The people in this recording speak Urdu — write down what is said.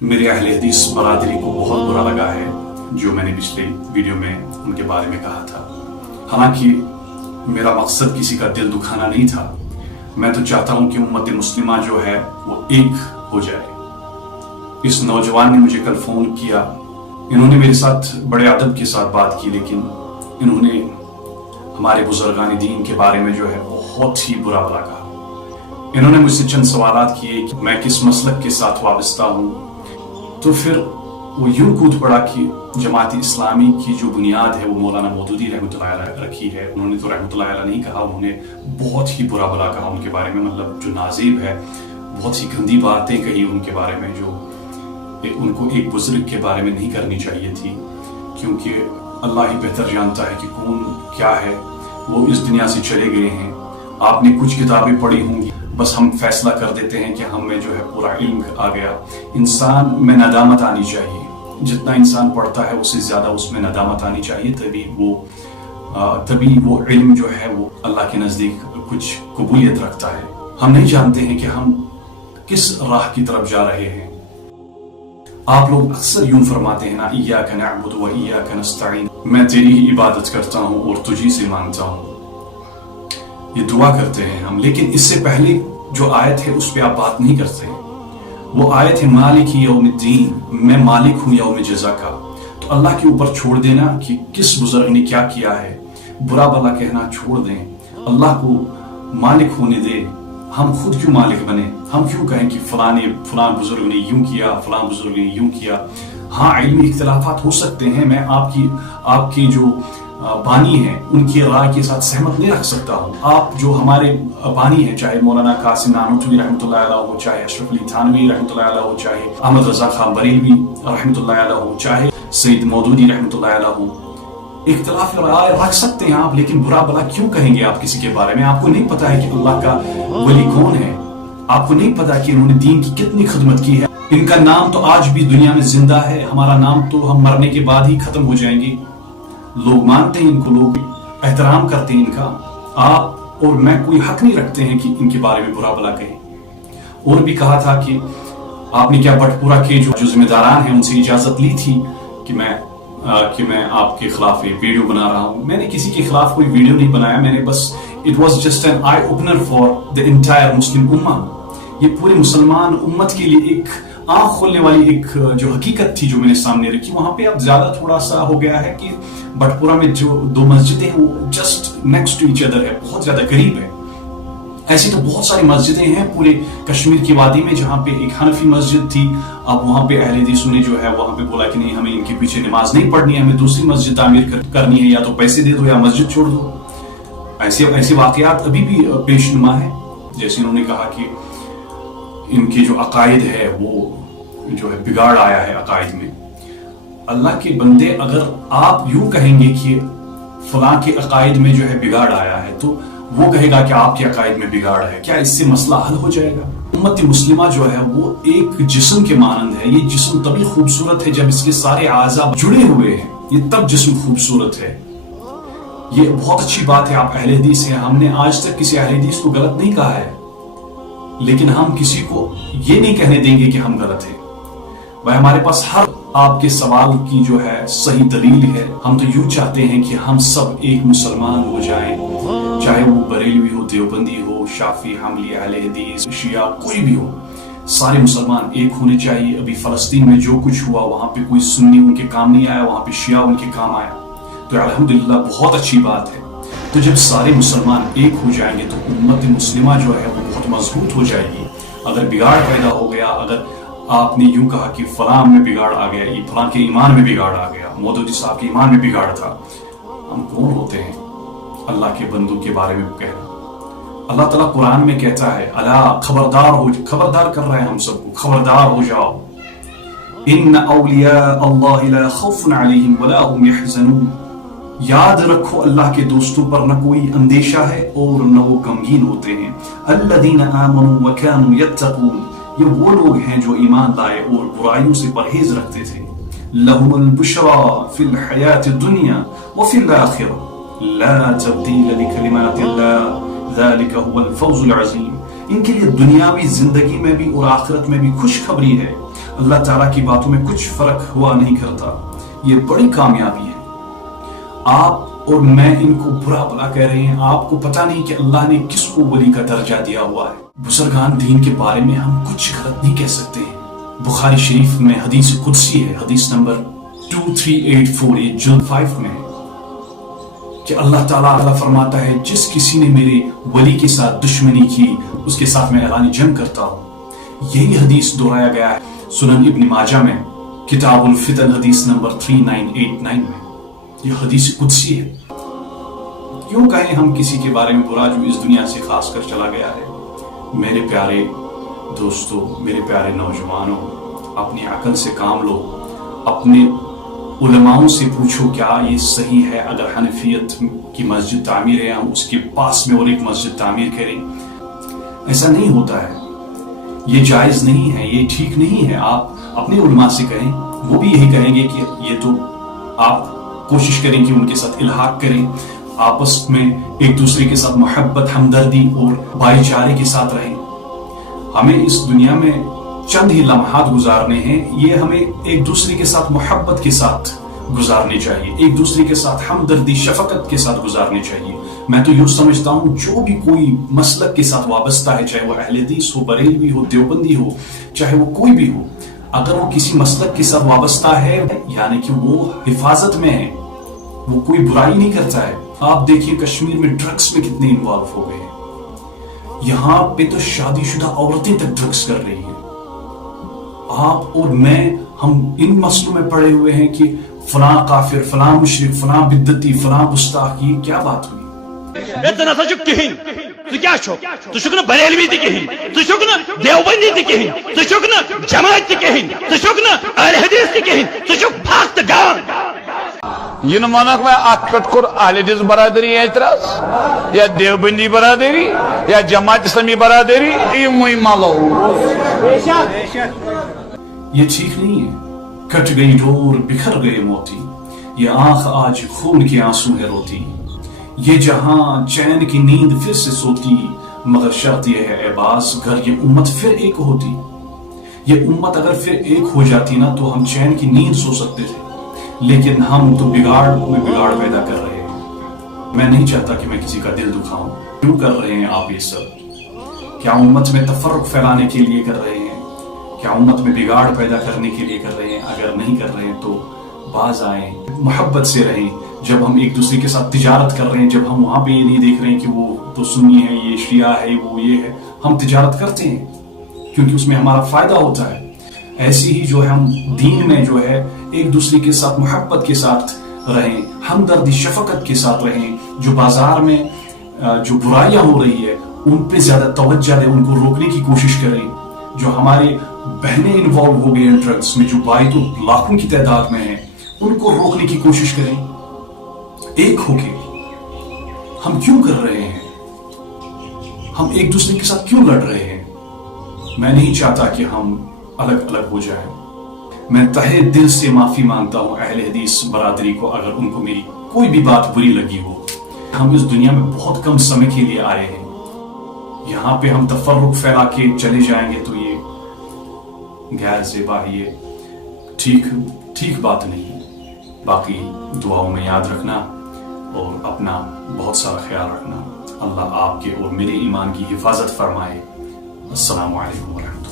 میرے اہل حدیث برادری کو بہت برا لگا ہے جو میں نے پچھلے ویڈیو میں ان کے بارے میں کہا تھا۔ حالانکہ میرا مقصد کسی کا دل دکھانا نہیں تھا، میں تو چاہتا ہوں کہ امت مسلمہ جو ہے وہ ایک ہو جائے۔ اس نوجوان نے مجھے کل فون کیا، انہوں نے میرے ساتھ بڑے ادب کے ساتھ بات کی، لیکن انہوں نے ہمارے بزرگان دین کے بارے میں جو ہے بہت ہی برا بھلا کہا۔ انہوں نے مجھ سے چند سوالات کیے کہ میں کس مسلک کے ساتھ وابستہ ہوں، تو پھر وہ یوں کود پڑا کہ جماعت اسلامی کی جو بنیاد ہے وہ مولانا مودودی رحمۃ اللہ علیہ رکھی ہے۔ انہوں نے تو رحمۃ اللہ علیہ نہیں کہا، انہوں نے بہت ہی برا بھلا کہا ان کے بارے میں، مطلب جو نازیب ہے، بہت ہی گندی باتیں کہی ان کے بارے میں جو ان کو ایک بزرگ کے بارے میں نہیں کرنی چاہیے تھی، کیونکہ اللہ ہی بہتر جانتا ہے کہ کون کیا ہے۔ وہ اس دنیا سے چلے گئے ہیں، آپ نے کچھ کتابیں پڑھی ہوں گی، بس ہم فیصلہ کر دیتے ہیں کہ ہم میں جو ہے پورا علم آ گیا۔ انسان میں ندامت آنی چاہیے، جتنا انسان پڑھتا ہے اس سے زیادہ اس میں ندامت آنی چاہیے، تبھی وہ علم جو ہے وہ اللہ کے نزدیک کچھ قبولیت رکھتا ہے۔ ہم نہیں جانتے ہیں کہ ہم کس راہ کی طرف جا رہے ہیں۔ آپ لوگ اکثر یوں فرماتے ہیں نا، ایاک نعبد و ایاک نستعین، میں تیری ہی عبادت کرتا ہوں اور تجھی سے مانگتا ہوں، یہ دعا کرتے ہیں ہم، لیکن اس سے پہلے جو آیت ہے اس پہ آپ بات نہیں کرتے۔ وہ آیت ہے مالک یوم الدین، میں مالک ہوں یوم جزا کا۔ تو اللہ کے اوپر چھوڑ دینا کہ کس بزرگ نے کیا کیا ہے، برا بھلا کہنا چھوڑ دیں، اللہ کو مالک ہونے دیں۔ ہم خود کیوں مالک بنے؟ ہم کیوں کہیں کہ فلاں بزرگ نے یوں کیا، فلاں بزرگ نے یوں کیا؟ ہاں، علمی اختلافات ہو سکتے ہیں، میں آپ کی جو بانی ہیں ان کی رائے کے ساتھ سہمت نہیں رکھ سکتا ہوں۔ آپ جو ہمارے بانی ہیں، چاہے مولانا قاسم نانوتوی رحمۃ اللہ علیہ ہو، چاہے اشرف علی تھانوی رحمۃ اللہ علیہ ہو، چاہے احمد رضا خان بریلوی رحمۃ اللہ علیہ ہو، چاہے سید مودودی رحمۃ اللہ علیہ ہو، اختلاف رائے رکھ سکتے ہیں آپ، لیکن برا بھلا کیوں کہیں گے آپ کسی کے بارے میں؟ آپ کو نہیں پتا ہے کہ اللہ کا ولی کون ہے؟ آپ کو نہیں پتا کہ انہوں نے دین کی کتنی خدمت کی ہے؟ ان کا نام تو آج بھی دنیا میں زندہ ہے، ہمارا نام تو ہم مرنے کے بعد ہی ختم ہو جائیں گے۔ لوگ مانتے ہیں ان کو، لوگ احترام کرتے ہیں ان کا۔ آپ اور میں کوئی حق نہیں رکھتے ہیں کہ ان کے بارے میں برا بھلا کہیں۔ اور بھی کہا تھا کہ آپ نے کیا بٹ پورا کے جو ذمہ داران ہیں ان سے اجازت لی تھی کہ میں آپ کے خلاف ایک ویڈیو بنا رہا ہوں۔ میں نے کسی کے خلاف کوئی ویڈیو نہیں بنایا، میں نے بس it was just an eye opener for the entire Muslim Ummah۔ یہ پورے مسلمان امت کے لیے ایک آنکھ کھولنے والی ایک جو حقیقت تھی جو میں نے سامنے رکھی۔ وہاں پہ اب زیادہ تھوڑا سا ہو گیا ہے کہ بٹ پورا میں جو دو مسجدیں ہیں وہ just next to each other ہے، بہت زیادہ قریب ہے۔ ایسی تو بہت ساری مسجدیں ہیں پورے کشمیر کی وادی میں، جہاں پہ ایک حنفی مسجد تھی، اب وہاں پہ اہل حدیثوں نے جو ہے وہاں پہ بولا کہ نہیں، ہمیں ان کے پیچھے نماز نہیں پڑھنی ہے، ہمیں دوسری مسجد تعمیر کرنی ہے، یا تو پیسے دے دو یا مسجد چھوڑ دو۔ ایسے واقعات ابھی بھی پیش نما ہے۔ جیسے انہوں نے کہا کہ ان کے جو عقائد ہے وہ جو ہے بگاڑ آیا ہے عقائد میں۔ اللہ کے بندے، اگر آپ یوں کہیں گے کہ فلاں کے عقائد میں جو ہے بگاڑ آیا ہے، تو وہ کہے گا کہ آپ کے عقائد میں بگاڑ ہے، کیا اس سے مسئلہ حل ہو جائے گا؟ امت مسلمہ جو ہے وہ ایک جسم کے مانند ہے۔ یہ جسم تبھی خوبصورت ہے جب اس کے سارے اعضاء جڑے ہوئے ہیں، یہ تب جسم خوبصورت ہے۔ یہ بہت اچھی بات ہے، آپ اہل حدیث ہیں، ہم نے آج تک کسی اہل حدیث کو غلط نہیں کہا ہے، لیکن ہم کسی کو یہ نہیں کہنے دیں گے کہ ہم غلط ہیں۔ بھائی، ہمارے پاس ہر آپ کے سوال کی جو ہے صحیح دلیل ہے۔ ہم تو یوں چاہتے ہیں کہ ہم سب ایک مسلمان ہو جائیں، چاہے وہ بریلوی ہو، دیوبندی ہو، شافعی، حنبلی، اہل حدیث، شیعہ، کوئی بھی ہو، سارے مسلمان ایک ہونے چاہیے۔ ابھی فلسطین میں جو کچھ ہوا، وہاں پہ کوئی سنی ان کے کام نہیں آیا، وہاں پہ شیعہ ان کے کام آیا، تو الحمدللہ بہت اچھی بات ہے۔ تو جب سارے مسلمان ایک ہو جائیں گے تو امت مسلمہ جو ہے وہ بہت مضبوط ہو جائے گی۔ اگر بگاڑ پیدا ہو گیا، اگر آپ نے یوں کہا کہ فلاں میں بگاڑ آ گیا، فلاں کے ایمان میں بگاڑ آ گیا، مودودی صاحب کے ایمان میں بگاڑ تھا، ہم کون ہوتے ہیں اللہ کے بندوں کے بارے میں کہنا؟ اللہ تعالیٰ قرآن میں کہتا ہے، الا خبردار کر رہے ہیں ہم سب کو، خبردار ہو جاؤ، ان اولیاء اللہ لا خوف علیہم ولا هم يحزنون۔ یاد رکھو اللہ کے دوستوں پر نہ کوئی اندیشہ ہے اور نہ وہ غمگین ہوتے ہیں۔ الذین آمنوا وکانوا یتقون، یہ وہ لوگ ہیں جو ایمان لائے اور برائیوں سے پرہیز رکھتے تھے۔ لہم البشرا فی الحیاۃ الدنیا وفی الآخرہ لا تبدیل لکلمات اللہ ذلک هو الفوز العظیم۔ ان کے لیے دنیاوی زندگی میں بھی اور آخرت میں بھی خوشخبری ہے، اللہ تعالیٰ کی باتوں میں کچھ فرق ہوا نہیں کرتا، یہ بڑی کامیابی ہے۔ آپ اور میں ان کو برا بلا کہہ رہے ہیں، آپ کو پتہ نہیں کہ اللہ نے کس کو ولی کا درجہ دیا ہوا ہے۔ بزرگان دین کے بارے میں ہم کچھ غلط نہیں کہہ سکتے ہیں۔ بخاری شریف میں حدیث قدسی ہے، حدیث نمبر 23848 جلد 5 میں، کہ اللہ تعالیٰ فرماتا ہے جس کسی نے میرے ولی کے ساتھ دشمنی کی اس کے ساتھ میں اعلان جنگ کرتا ہوں۔ یہی حدیث دہرایا گیا ہے سنن ابن ماجہ میں، کتاب الفتن حدیث نمبر 3989 میں۔ یہ حدیث قدسی ہے۔ کیوں کہیں ہم کسی کے بارے میں برا جو اس دنیا سے خاص کر چلا گیا ہے؟ میرے پیارے دوستو، میرے پیارے نوجوانوں، اپنی عقل سے کام لو، اپنے علماؤں سے پوچھو کیا یہ صحیح ہے؟ اگر حنفیت کی مسجد تعمیر ہے ہم اس کے پاس میں اور ایک مسجد تعمیر کریں، ایسا نہیں ہوتا ہے، یہ جائز نہیں ہے، یہ ٹھیک نہیں ہے۔ آپ اپنے علماء سے کہیں، وہ بھی یہی کہیں گے کہ یہ تو آپ کوشش کریں کہ ان کے ساتھ الحاق کریں، آپس میں ایک دوسرے کے ساتھ محبت، ہمدردی اور بھائی چارے کے ساتھ رہیں۔ ہمیں اس دنیا میں چند ہی لمحات گزارنے ہیں، یہ ہمیں ایک دوسرے کے ساتھ محبت کے ساتھ گزارنے چاہیے، ایک دوسرے کے ساتھ ہمدردی شفقت کے ساتھ گزارنے چاہیے۔ میں تو یوں سمجھتا ہوں جو بھی کوئی مسلک کے ساتھ وابستہ ہے، چاہے وہ اہل حدیث ہو، بریلوی ہو، دیوبندی ہو، چاہے وہ کوئی بھی ہو، اگر وہ کسی مسلک کے ساتھ وابستہ ہے یعنی کہ وہ حفاظت میں ہے، وہ کوئی برائی نہیں کرتا ہے۔ آپ دیکھیے کشمیر میں ڈرگس میں کتنے انوالو ہو گئے ہیں، یہاں پہ تو شادی شدہ عورتیں تک ڈرگس کر رہی ہیں۔ آپ اور میں ہم ان مسئلوں میں پڑے ہوئے ہیں کہ فلاں کافر، فلاں مشرک، فلاں بدعتی، فلاں گستاخ، یہ کیا بات ہوئی؟ بریلوی تہ کہین، دیوبندی تہ کہین، جماعت تہ کہین، اہل حدیث تہ کہین، پھاک تہ گان۔ یہ مانک میں ات پہ کور اہل حدیث برادری اعتراض یا دیوبندی برادری یا جماعت اسلامی برادری ملو۔ یہ ٹھیک نہیں ہے۔ کٹ گئی ڈور بکھر گئے موتی، یہ آنکھ آج خون کے آنسو ہے روتی، یہ جہاں چین کی نیند پھر سے سوتی، مگر شرط یہ ہے اے باز گھر یہ امت پھر ایک ہوتی۔ یہ امت اگر پھر ایک ہو جاتی نا تو ہم چین کی نیند سو سکتے تھے، لیکن ہم تو بگاڑ میں بگاڑ پیدا کر رہے ہیں۔ میں نہیں چاہتا کہ میں کسی کا دل دکھاؤں۔ کیوں کر رہے ہیں آپ یہ سب؟ کیا امت میں تفرق پھیلانے کے لیے کر رہے ہیں؟ کیا امت میں بگاڑ پیدا کرنے کے لیے کر رہے ہیں؟ اگر نہیں کر رہے ہیں تو باز آئیں، محبت سے رہیں۔ جب ہم ایک دوسرے کے ساتھ تجارت کر رہے ہیں، جب ہم وہاں پہ یہ نہیں دیکھ رہے ہیں کہ وہ تو سنی ہے، یہ شیعہ ہے، وہ یہ ہے، ہم تجارت کرتے ہیں کیونکہ اس میں ہمارا فائدہ ہوتا ہے۔ ایسی ہی جو ہے ہم دین میں جو ہے ایک دوسرے کے ساتھ محبت کے ساتھ رہیں، ہمدردی شفقت کے ساتھ رہیں۔ جو بازار میں جو برائیاں ہو رہی ہے ان پہ زیادہ توجہ دیں، ان کو روکنے کی کوشش کریں۔ جو ہمارے بہنیں انوالو ہو گئے ہیں ڈرگس میں، جو بھائی تو لاکھوں کی تعداد میں ہیں، ان کو روکنے کی کوشش کریں ایک ہو کے۔ ہم کیوں کر رہے ہیں؟ ہم ایک دوسرے کے ساتھ کیوں لڑ رہے ہیں؟ میں نہیں چاہتا کہ ہم الگ الگ ہو جائیں۔ میں تہہ دل سے معافی مانگتا ہوں اہل حدیث برادری کو اگر ان کو میری کوئی بھی بات بری لگی ہو۔ ہم اس دنیا میں بہت کم سمے کے لیے آئے ہیں، یہاں پہ ہم تفرق پھیلا کے چلے جائیں گے تو یہ غیر زیبا، یہ ٹھیک بات نہیں۔ باقی دعاؤں میں یاد رکھنا اور اپنا بہت سارا خیال رکھنا۔ اللہ آپ کے اور میرے ایمان کی حفاظت فرمائے۔ السلام علیکم ورحمۃ اللہ۔